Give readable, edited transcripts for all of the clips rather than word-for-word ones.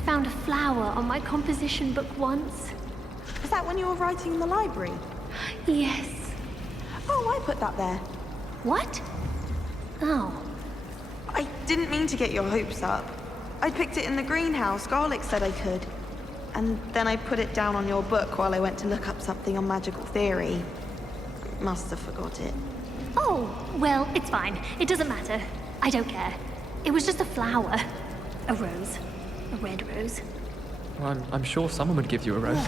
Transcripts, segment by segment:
found a flower on my composition book once. Was that when you were writing in the library? Yes. Oh, I put that there. What? Oh. I didn't mean to get your hopes up. I picked it in the greenhouse. Garlic said I could. And then I put it down on your book while I went to look up something on magical theory. Must have forgot it. Oh, well, it's fine. It doesn't matter. I don't care. It was just a flower. A rose. A red rose. Well, I'm sure someone would give you a rose.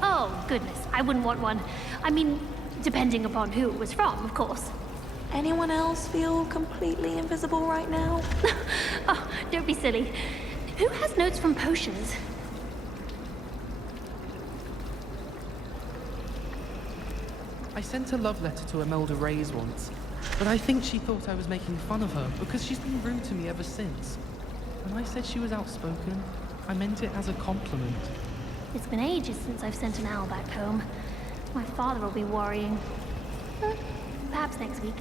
Oh, goodness. I wouldn't want one. I mean, depending upon who it was from, of course. Anyone else feel completely invisible right now? Oh, don't be silly. Who has notes from potions? I sent a love letter to Imelda Reyes once, but I think she thought I was making fun of her because she's been rude to me ever since. When I said she was outspoken, I meant it as a compliment. It's been ages since I've sent an owl back home. My father will be worrying. Perhaps next week.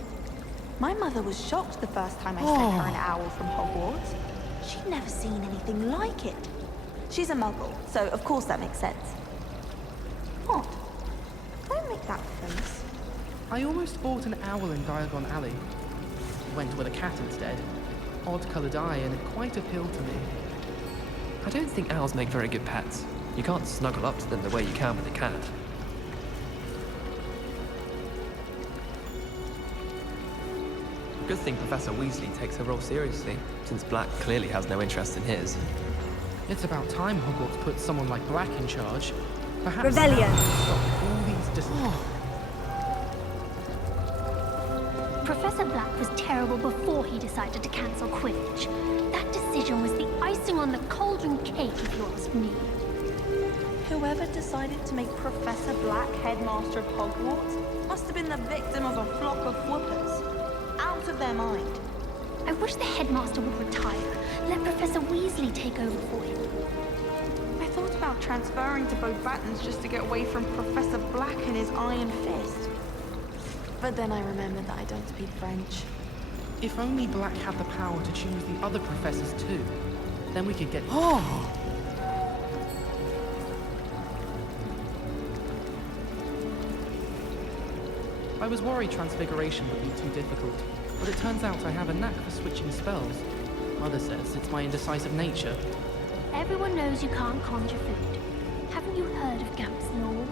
My mother was shocked the first time I sent her an owl from Hogwarts. She'd never seen anything like it. She's a muggle, so of course that makes sense. What? Don't make that face. I almost bought an owl in Diagon Alley. Went with a cat instead. Odd-coloured eye, and it quite appealed to me. I don't think owls make very good pets. You can't snuggle up to them the way you can with a cat. Good thing Professor Weasley takes her role seriously, since Black clearly has no interest in his. It's about time Hogwarts put someone like Black in charge. Perhaps Rebellion. stop all these Professor Black was terrible before he decided to cancel Quidditch. That decision was the icing on the cauldron cake, if you ask me. Whoever decided to make Professor Black headmaster of Hogwarts must have been the victim of a flock of whoopers. Out of their mind. I wish the headmaster would retire. Let Professor Weasley take over for him. I thought about transferring to Beauxbatons just to get away from Professor Black and his iron fist. But then I remembered that I don't speak French. If only Black had the power to choose the other professors too, then we could get... I was worried Transfiguration would be too difficult, but it turns out I have a knack for switching spells. Mother says it's my indecisive nature. Everyone knows you can't conjure food. Haven't you heard of Gamp's Law?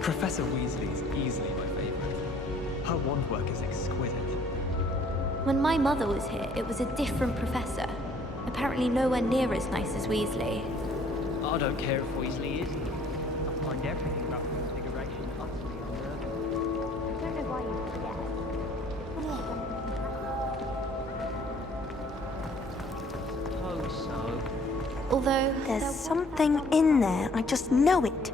Professor Weasley is easily my favourite. Her wand work is exquisite. When my mother was here, it was a different professor. Apparently nowhere near as nice as Weasley. I don't care if Weasley is. I find everything about Transfiguration utterly unnerving. I don't know why you Suppose so. Although, There's something in there, I just know it.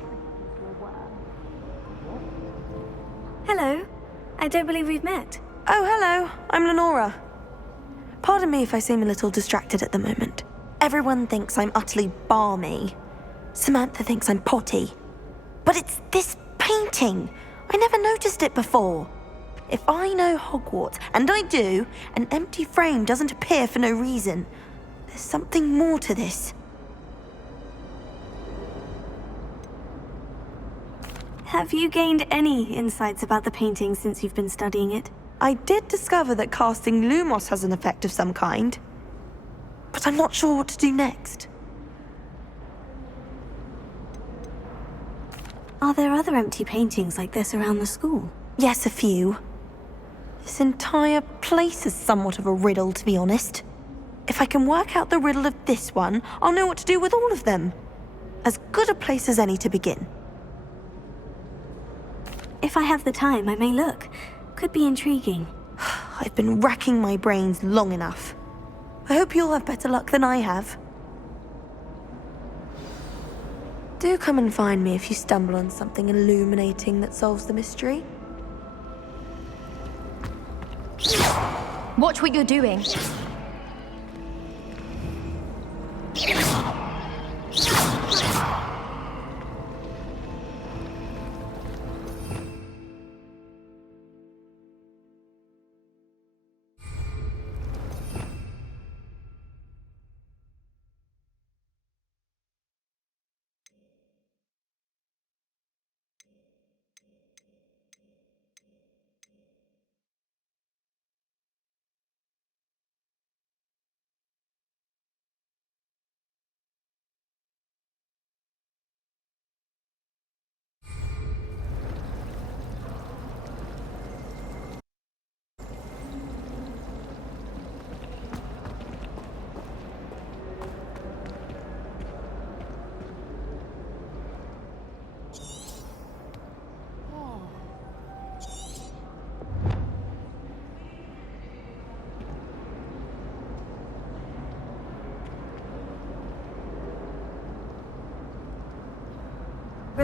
hello. I don't believe we've met. Oh, hello. I'm Lenora. Pardon me if I seem a little distracted at the moment. Everyone thinks I'm utterly balmy. Samantha thinks I'm potty. But it's this painting. I never noticed it before. If I know Hogwarts, and I do, an empty frame doesn't appear for no reason. There's something more to this. Have you gained any insights about the painting since you've been studying it? I did discover that casting Lumos has an effect of some kind. But I'm not sure what to do next. Are there other empty paintings like this around the school? Yes, a few. This entire place is somewhat of a riddle, to be honest. If I can work out the riddle of this one, I'll know what to do with all of them. As good a place as any to begin. If I have the time, I may look. Could be intriguing. I've been racking my brains long enough. I hope you'll have better luck than I have. Do come and find me if you stumble on something illuminating that solves the mystery. Watch what you're doing.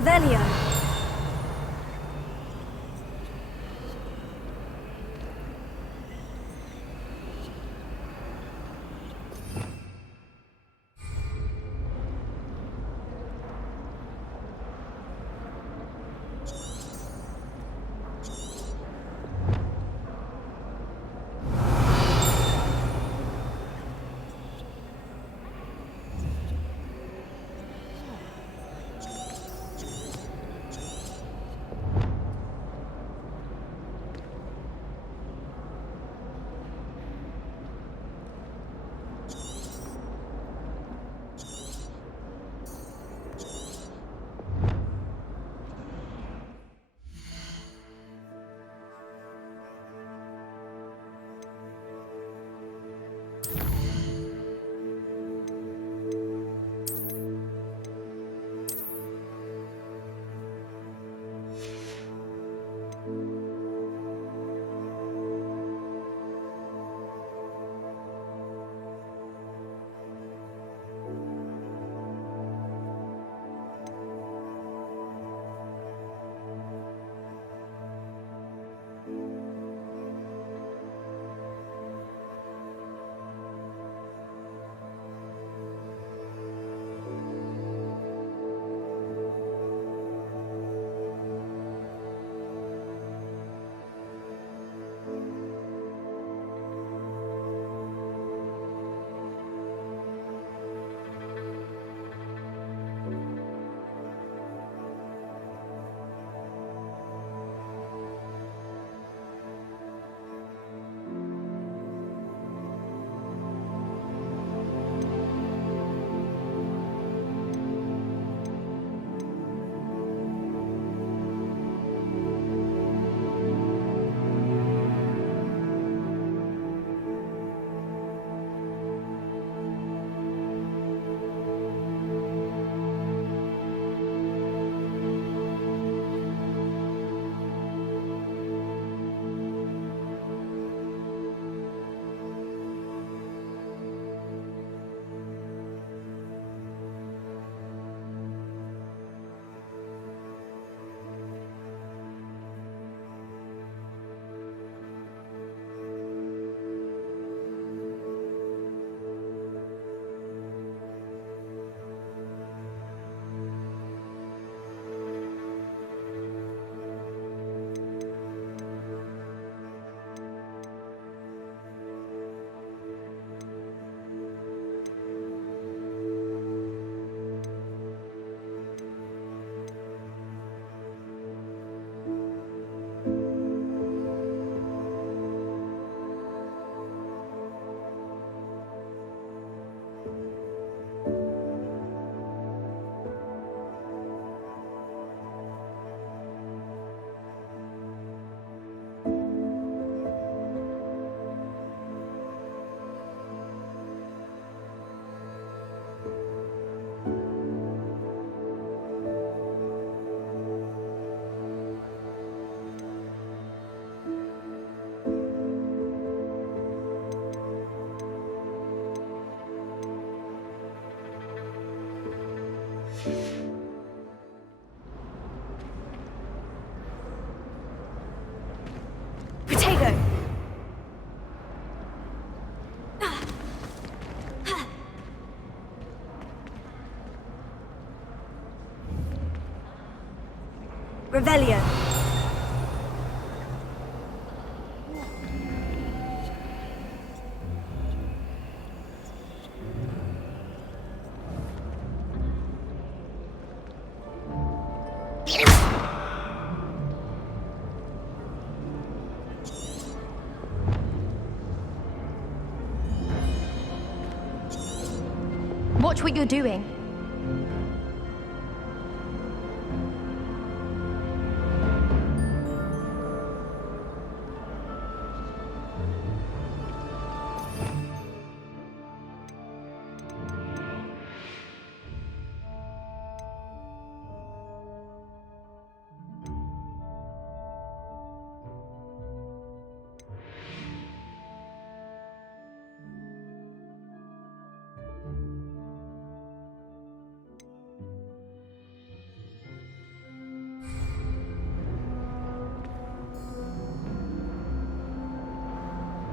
Revelio. Revelio. Watch what you're doing.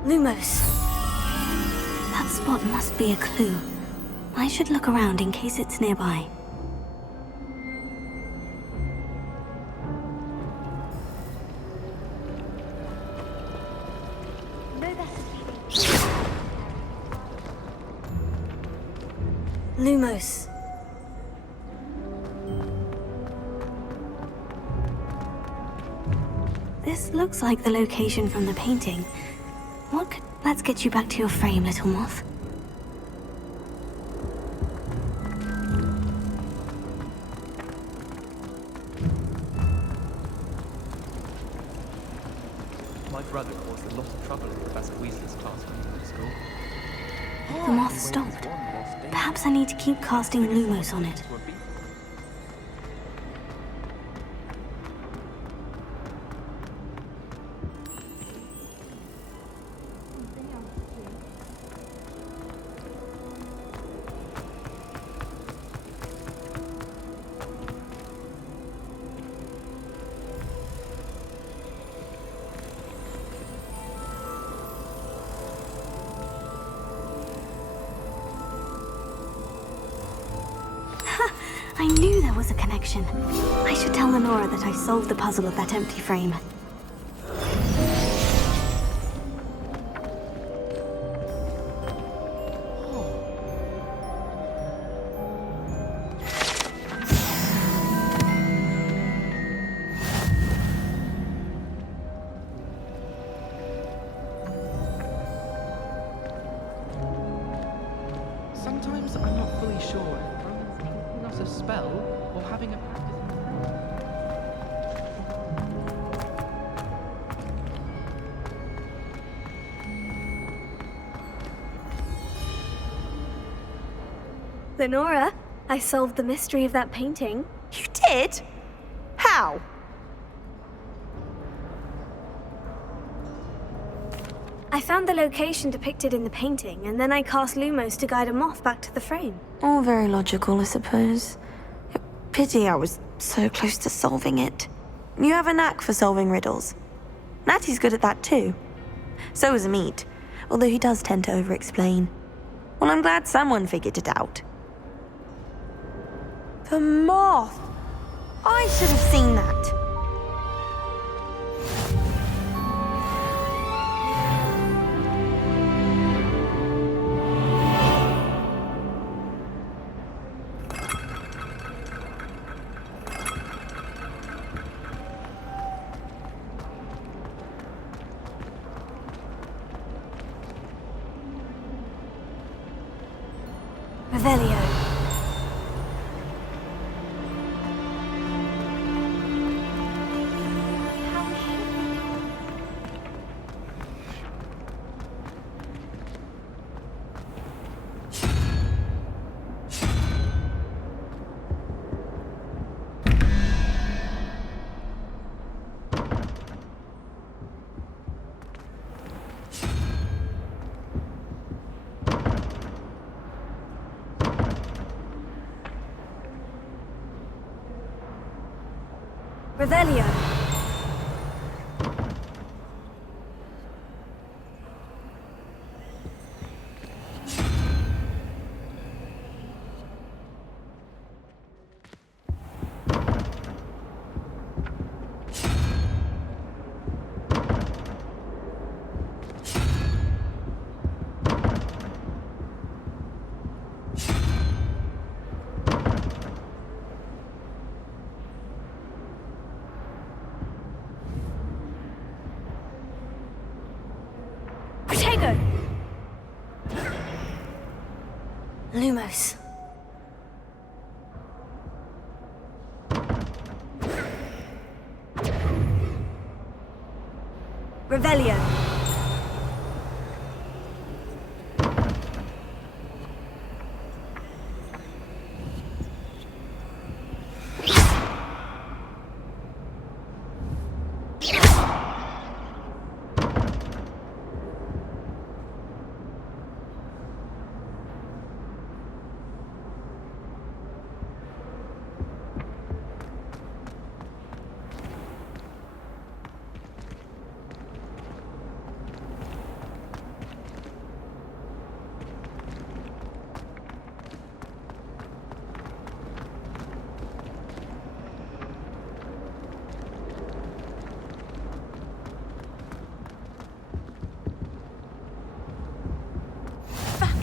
Lumos. That spot must be a clue. I should look around in case it's nearby. Lumos. This looks like the location from the painting. Let's get you back to your frame, little moth. My brother caused a lot of trouble in Professor Weasley's class when he was at school. The moth stopped. Perhaps I need to keep casting Lumos on it. I knew there was a connection. I should tell Lenora that I solved the puzzle of that empty frame. Sometimes I'm not fully sure if Roman's teaching us a spell or having a practice. Lenora, I solved the mystery of that painting. You did? How? I found the location depicted in the painting, and then I cast Lumos to guide a moth back to the frame. All very logical, I suppose. Pity I was so close to solving it. You have a knack for solving riddles. Natty's good at that too. So is Amit, although he does tend to over-explain. Well, I'm glad someone figured it out. The moth! I should have seen that. Revelio. Revelio. Lumos. Revelio.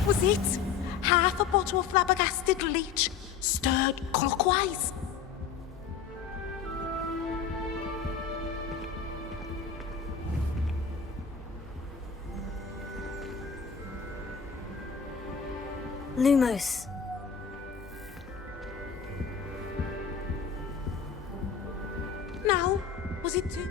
Was it? Half a bottle of flabbergasted leech, stirred clockwise. Lumos. Now, was it too?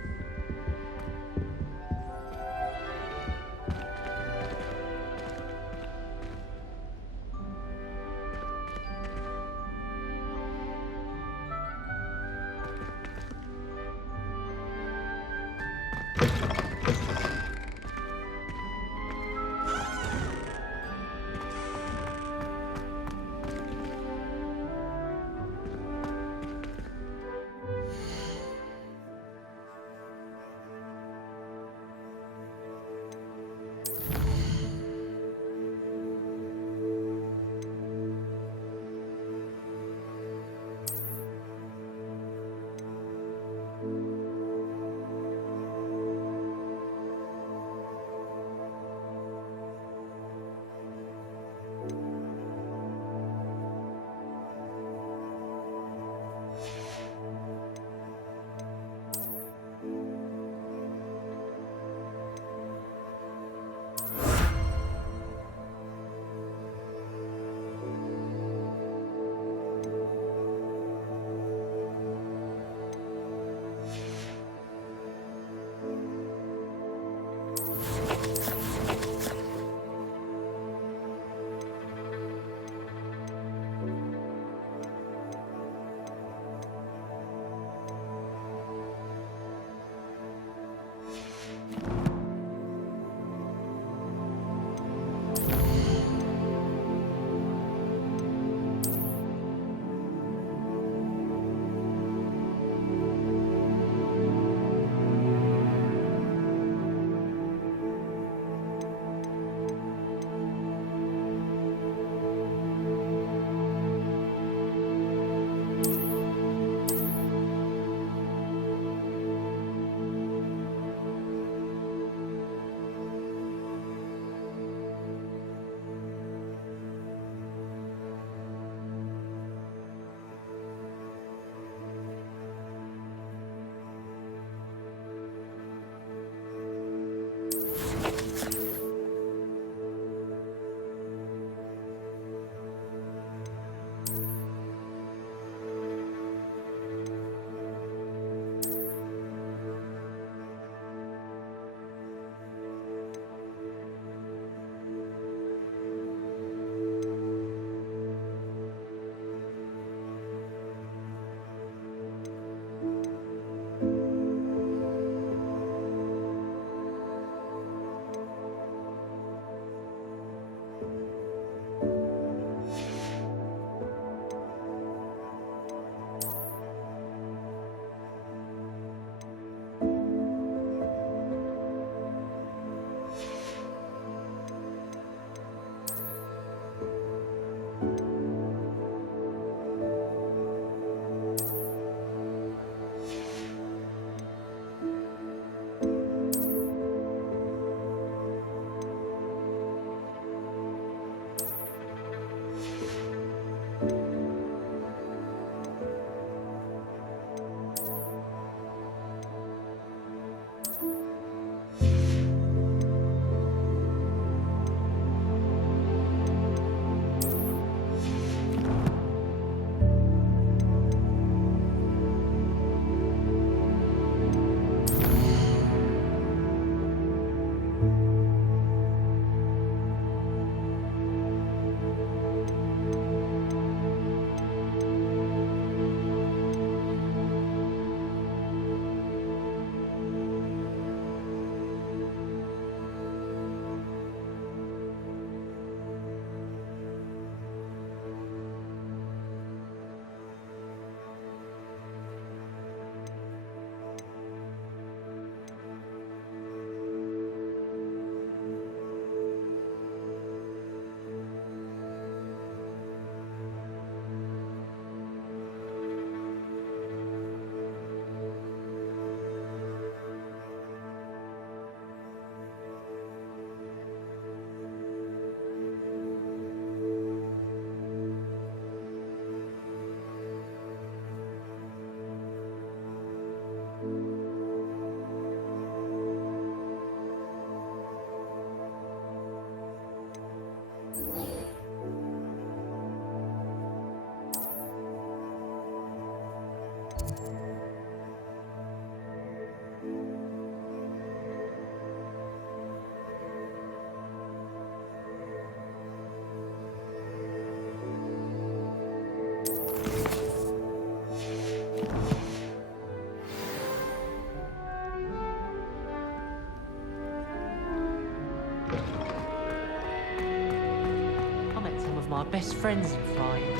my best friends in flying.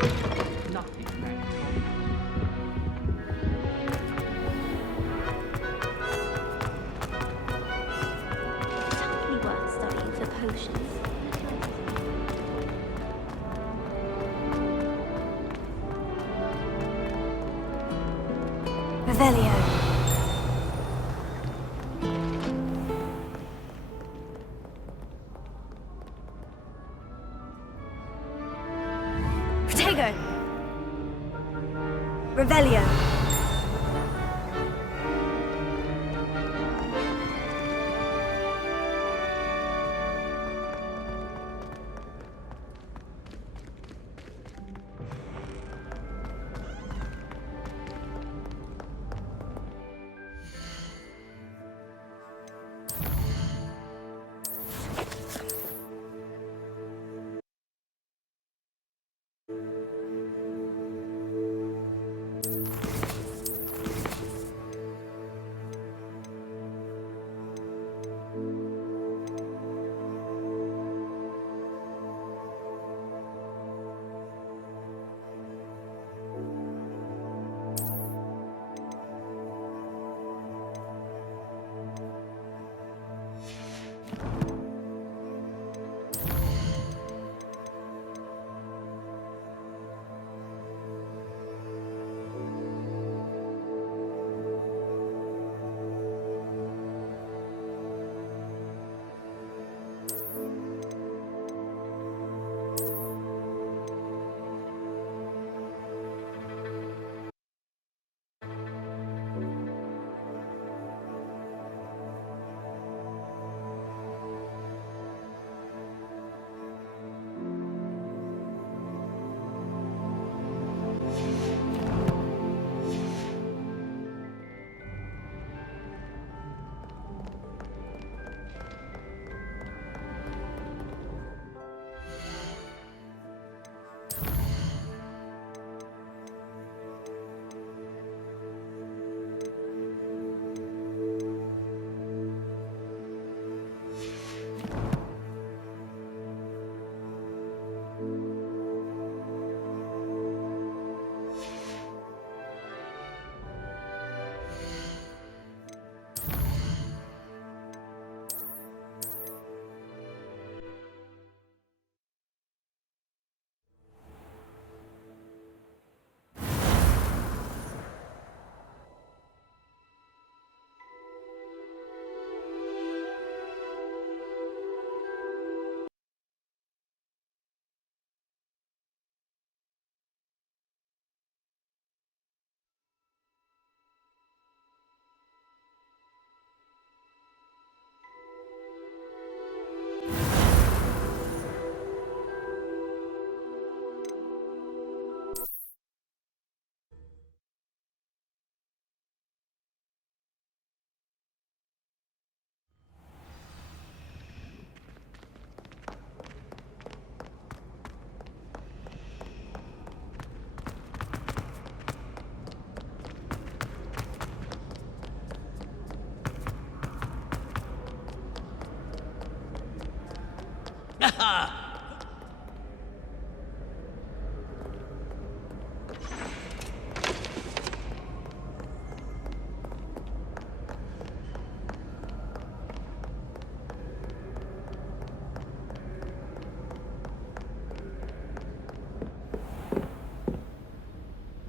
Nothing practical. Totally worth studying for potions. Revelio. Protego. Revelio.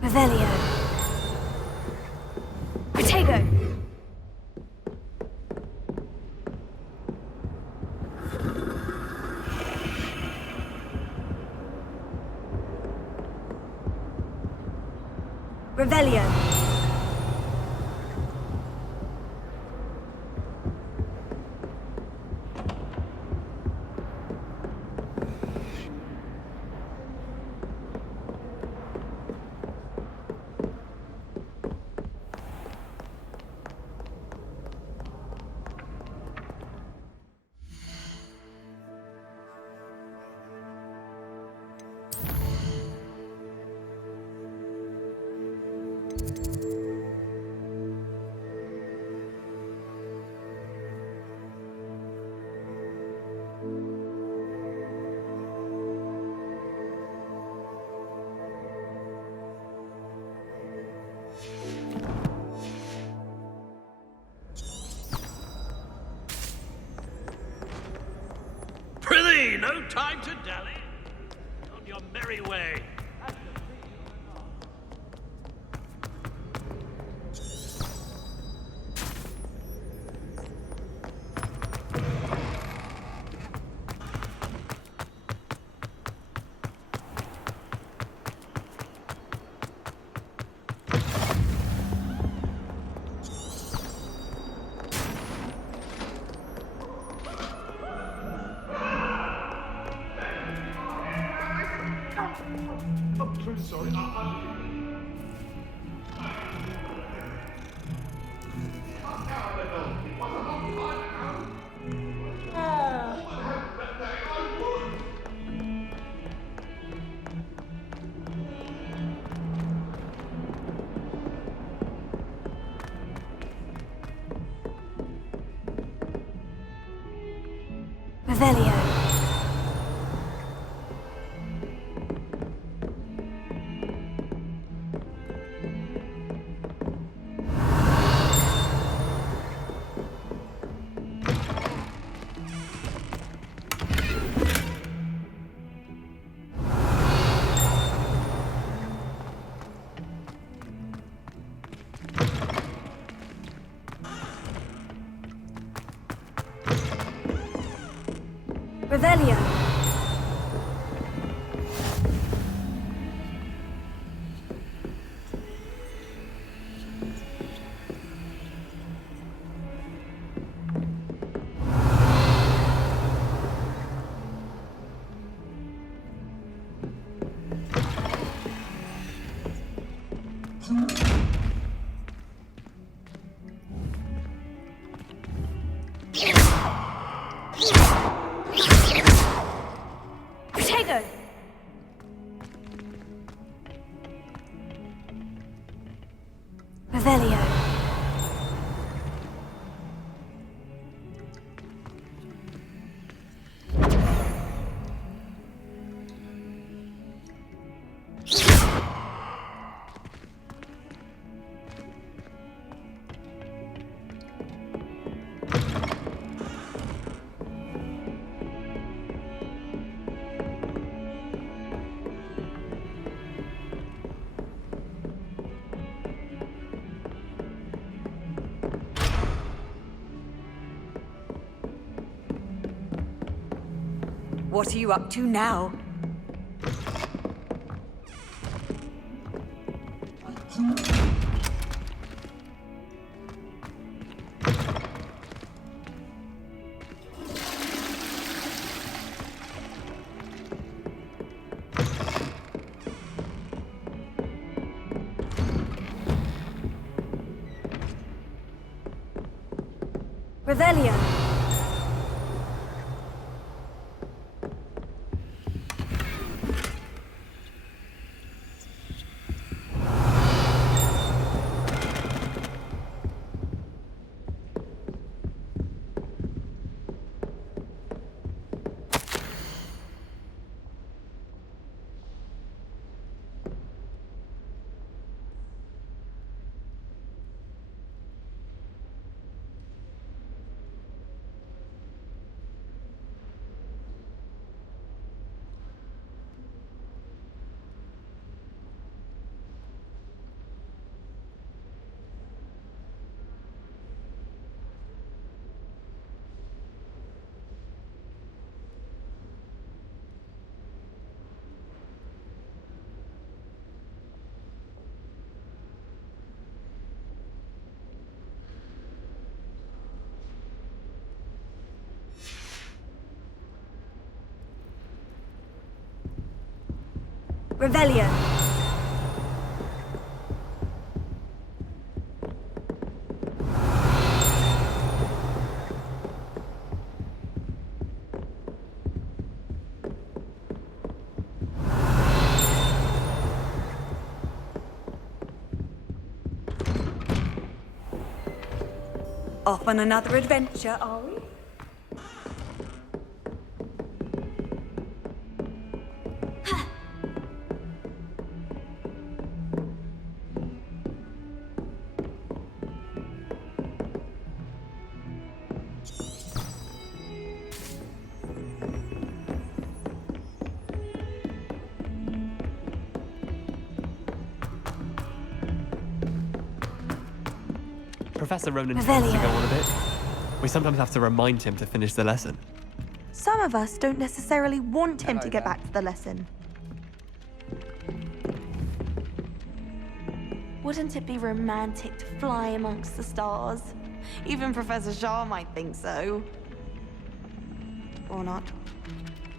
Revelio. Protego. Revelio. No time to dally. On your merry way. Revelio. Revelio. Protego. Revelio. What are you up to now? Revelio. Revelio. Off on another adventure, are we? Professor Ronan tends to Revelio. go on a bit. We sometimes have to remind him to finish the lesson. Some of us don't necessarily want him to get back to the lesson. Wouldn't it be romantic to fly amongst the stars? Even Professor Shah might think so. Or not.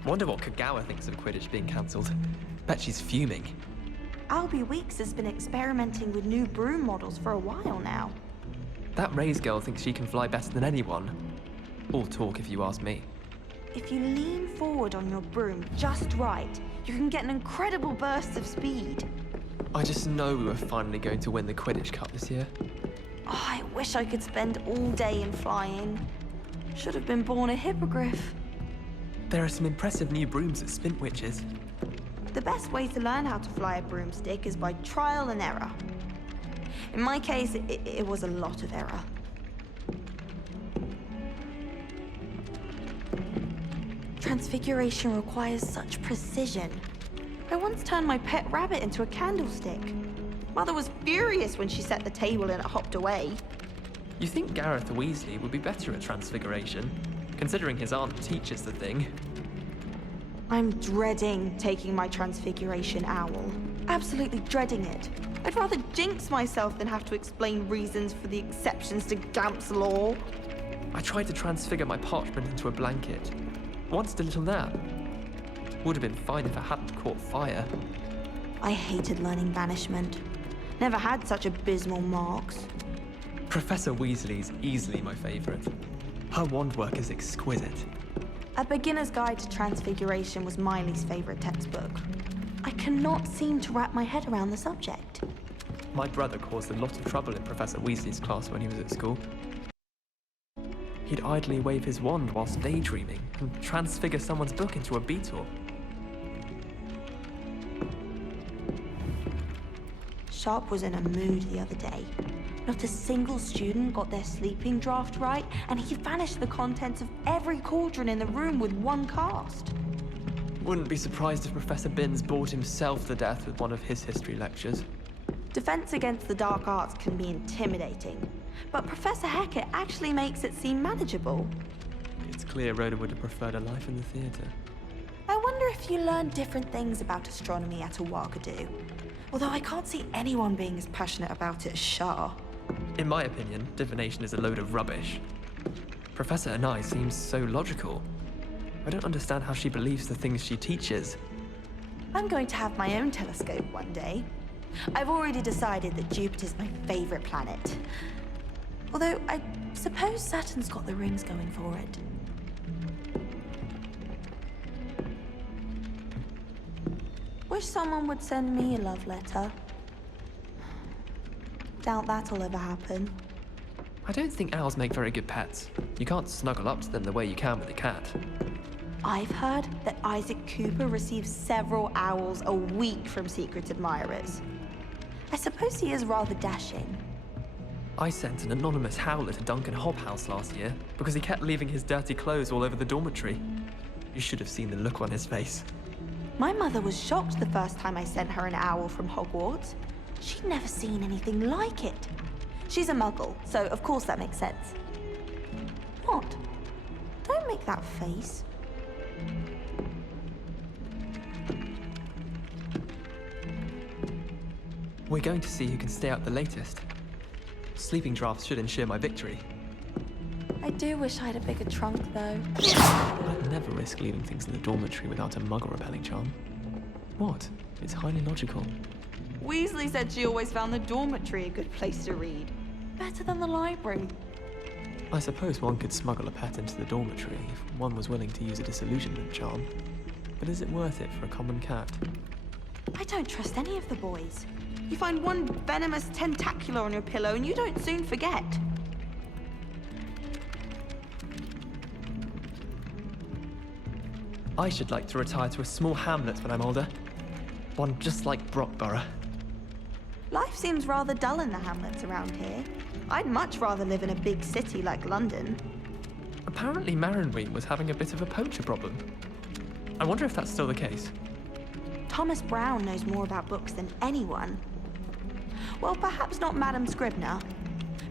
Wonder what Kagawa thinks of Quidditch being cancelled. Bet she's fuming. Albie Weeks has been experimenting with new broom models for a while now. That Ray's girl thinks she can fly better than anyone. All talk if you ask me. If you lean forward on your broom just right, you can get an incredible burst of speed. I just know we were finally going to win the Quidditch Cup this year. Oh, I wish I could spend all day in flying. Should have been born a hippogriff. There are some impressive new brooms at Spintwitches. The best way to learn how to fly a broomstick is by trial and error. In my case, it was a lot of error. Transfiguration requires such precision. I once turned my pet rabbit into a candlestick. Mother was furious when she set the table and it hopped away. You think Gareth Weasley would be better at Transfiguration, considering his aunt teaches the thing. I'm dreading taking my Transfiguration owl. Absolutely dreading it. I'd rather jinx myself than have to explain reasons for the exceptions to Gamp's law. I tried to transfigure my parchment into a blanket. Once did a little nap. Would have been fine if I hadn't caught fire. I hated learning banishment. Never had such abysmal marks. Professor Weasley's easily my favourite. Her wand work is exquisite. A Beginner's Guide to Transfiguration was Miley's favourite textbook. I cannot seem to wrap my head around the subject. My brother caused a lot of trouble in Professor Weasley's class when he was at school. He'd idly wave his wand whilst daydreaming and transfigure someone's book into a beetle. Sharp was in a mood the other day. Not a single student got their sleeping draft right, and he vanished the contents of every cauldron in the room with one cast. Wouldn't be surprised if Professor Binns bored himself to death with one of his history lectures. Defense against the dark arts can be intimidating, but Professor Hecat actually makes it seem manageable. It's clear Rhoda would have preferred a life in the theatre. I wonder if you learn different things about astronomy at a Ouagadou. Although I can't see anyone being as passionate about it as Shah. In my opinion, divination is a load of rubbish. Professor Anai seems so logical. I don't understand how she believes the things she teaches. I'm going to have my own telescope one day. I've already decided that Jupiter's my favorite planet. Although I suppose Saturn's got the rings going for it. Wish someone would send me a love letter. Doubt that'll ever happen. I don't think owls make very good pets. You can't snuggle up to them the way you can with a cat. I've heard that Isaac Cooper receives several owls a week from secret admirers. I suppose he is rather dashing. I sent an anonymous howler to Duncan Hobhouse last year because he kept leaving his dirty clothes all over the dormitory. You should have seen the look on his face. My mother was shocked the first time I sent her an owl from Hogwarts. She'd never seen anything like it. She's a muggle, so of course that makes sense. What? Don't make that face. We're going to see who can stay up the latest. Sleeping drafts should ensure my victory. I do wish I had a bigger trunk, though. I'd never risk leaving things in the dormitory without a muggle repelling charm. What? It's highly logical. Weasley said she always found the dormitory a good place to read. Better than the library. I suppose one could smuggle a pet into the dormitory if one was willing to use a disillusionment charm. But is it worth it for a common cat? I don't trust any of the boys. You find one venomous tentacular on your pillow and you don't soon forget. I should like to retire to a small hamlet when I'm older. One just like Brockborough. Life seems rather dull in the hamlets around here. I'd much rather live in a big city like London. Apparently Marronweem was having a bit of a poacher problem. I wonder if that's still the case. Thomas Brown knows more about books than anyone. Well, perhaps not Madame Scribner.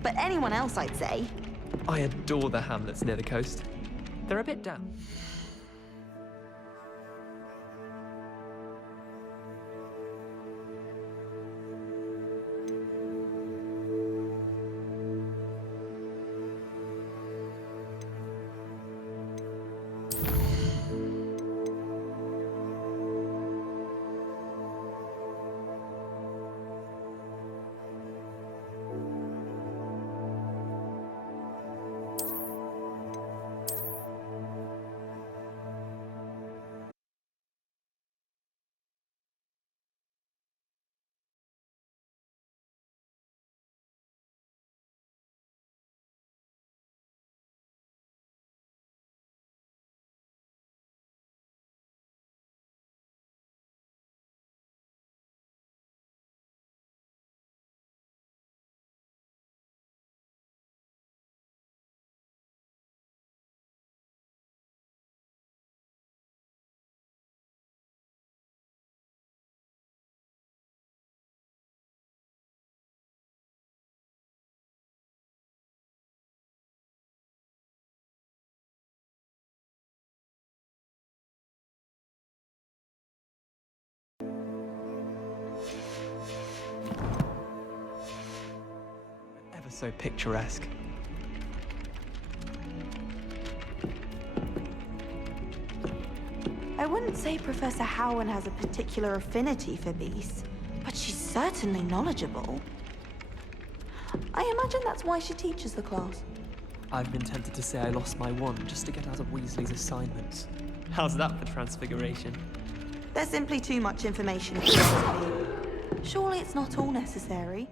but anyone else, I'd say. I adore the hamlets near the coast. They're a bit damp. Ever so picturesque. I wouldn't say Professor Howard has a particular affinity for beasts, but she's certainly knowledgeable. I imagine that's why she teaches the class. I've been tempted to say I lost my wand just to get out of Weasley's assignments. How's that for transfiguration? There's simply too much information. Surely it's not all necessary.